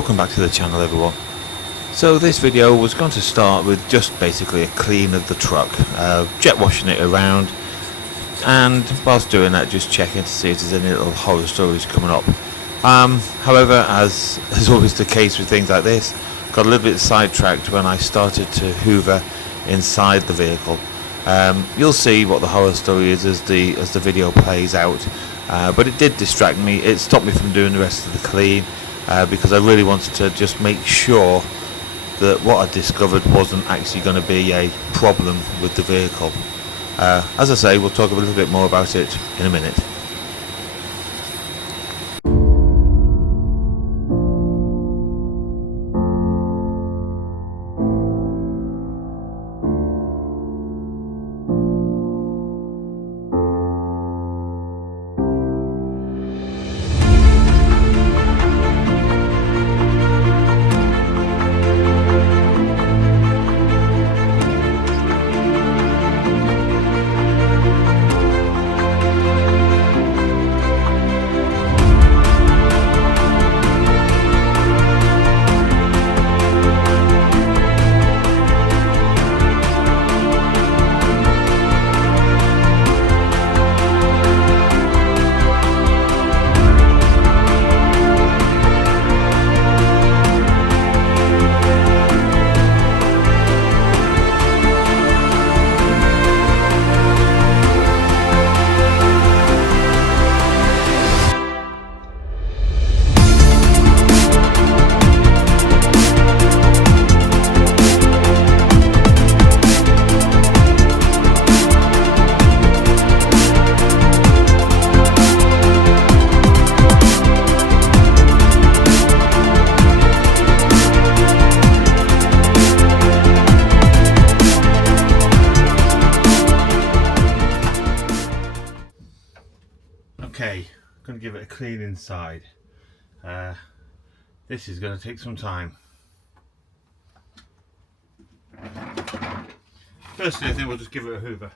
Welcome back to the channel, everyone. So this video was going to start with just basically a clean of the truck, jet washing it around, and whilst doing that just checking to see if there's any little horror stories coming up. However, as is always the case with things like this, got a little bit sidetracked when I started to hoover inside the vehicle. You'll see what the horror story is as the video plays out, but it did distract me. It stopped me from doing the rest of the clean because I really wanted to just make sure that what I discovered wasn't actually going to be a problem with the vehicle. As I say, we'll talk a little bit more about it in a minute. Okay, I'm going to give it a clean inside. This is going to take some time. Firstly, I think we'll just give it a hoover.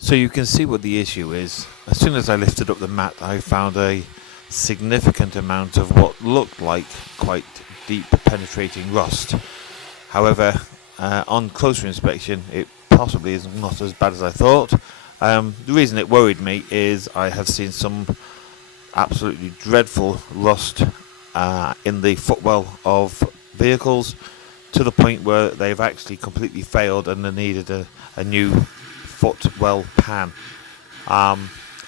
So you can see what the issue is. As soon as I lifted up the mat, I found a significant amount of what looked like quite deep penetrating rust. However, on closer inspection, it possibly is not as bad as I thought. The reason it worried me is I have seen some absolutely dreadful rust in the footwell of vehicles, to the point where they've actually completely failed and they needed a new footwell pan.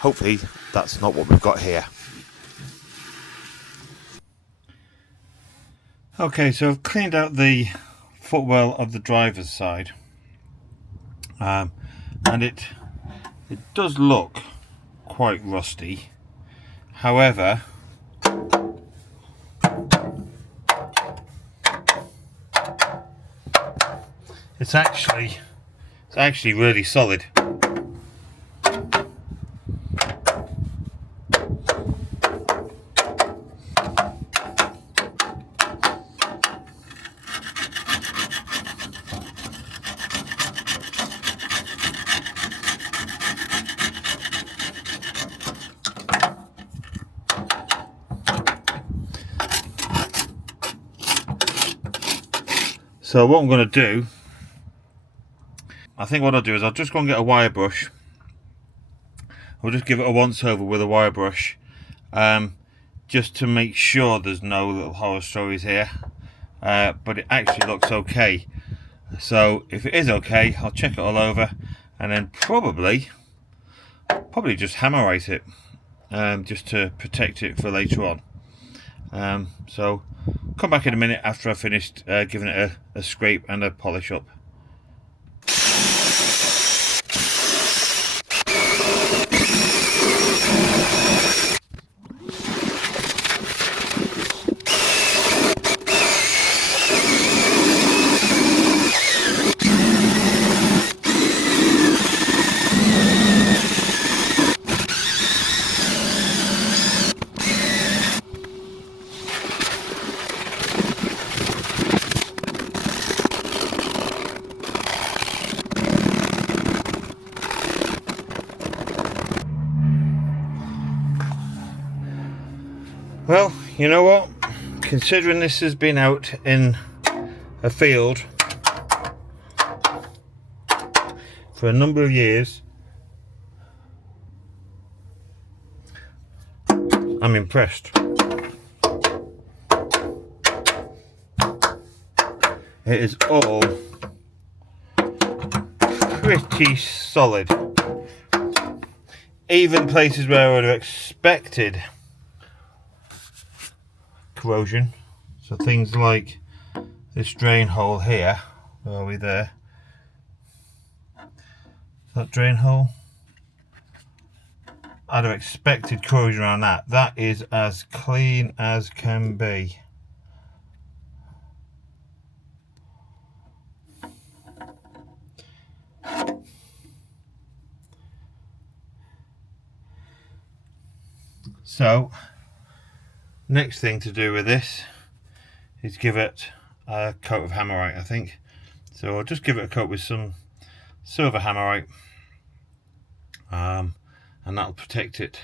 Hopefully that's not what we've got here. Okay, so I've cleaned out the footwell of the driver's side, and it does look quite rusty. However, it's actually really solid. So what I'm going to do, I think what I'll do is I'll just go and get a wire brush. I'll just give it a once over with a wire brush, just to make sure there's no little horror stories here. But it actually looks okay. So if it is okay, I'll check it all over and then probably just hammerite it, just to protect it for later on. So come back in a minute after I've finished giving it a scrape and a polish up. Well, you know what? Considering this has been out in a field for a number of years, I'm impressed. It is all pretty solid. Even places where I would have expected corrosion, so things like this drain hole here, where are we there? That drain hole, I'd have expected corrosion around that. That is as clean as can be. So next thing to do with this is give it a coat of hammerite, I think. So I'll just give it a coat with some silver hammerite, and that'll protect it.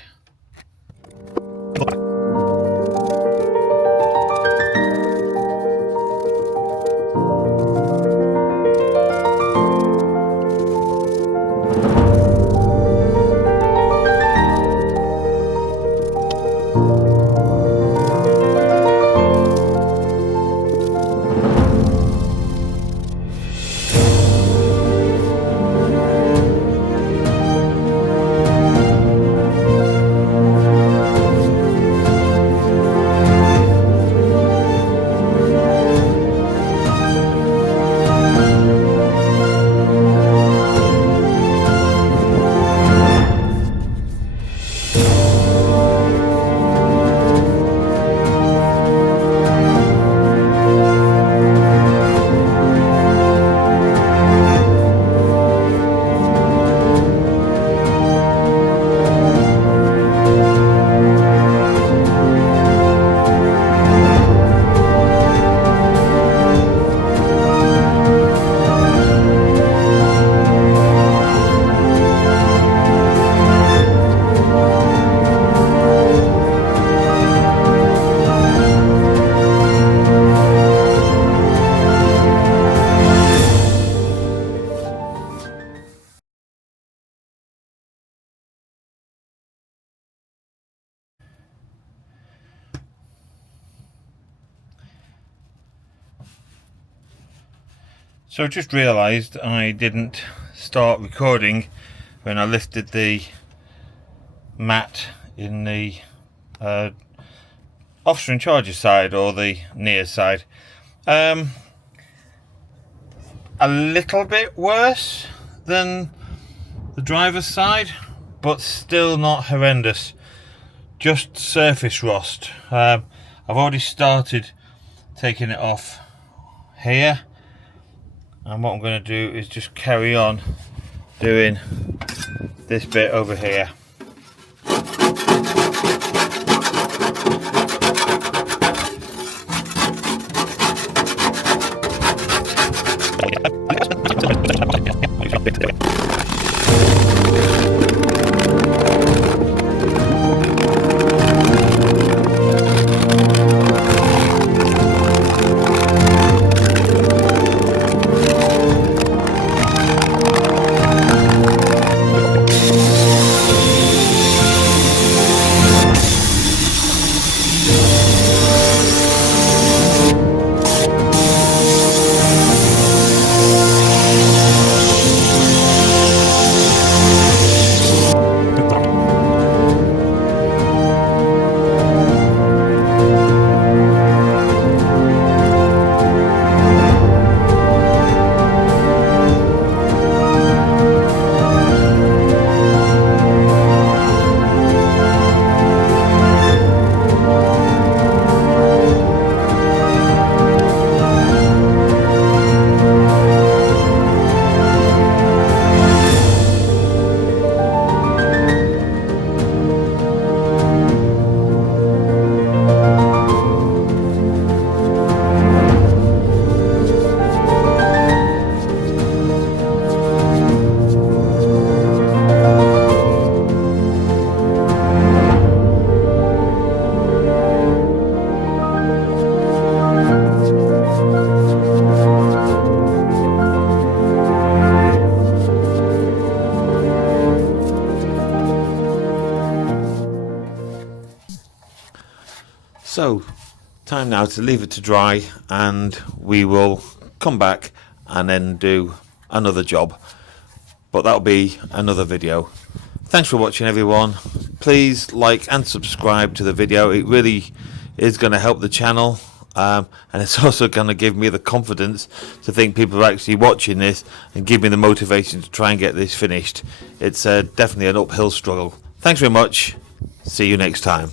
So I just realised I didn't start recording when I lifted the mat in the officer in charge's side, or the near side. A little bit worse than the driver's side, but still not horrendous. Just surface rust. I've already started taking it off here, and what I'm going to do is just carry on doing this bit over here. So, time now to leave it to dry, and we will come back and then do another job. But that'll be another video. Thanks for watching, everyone. Please like and subscribe to the video. It really is going to help the channel, and it's also going to give me the confidence to think people are actually watching this and give me the motivation to try and get this finished. It's definitely an uphill struggle. Thanks very much. See you next time.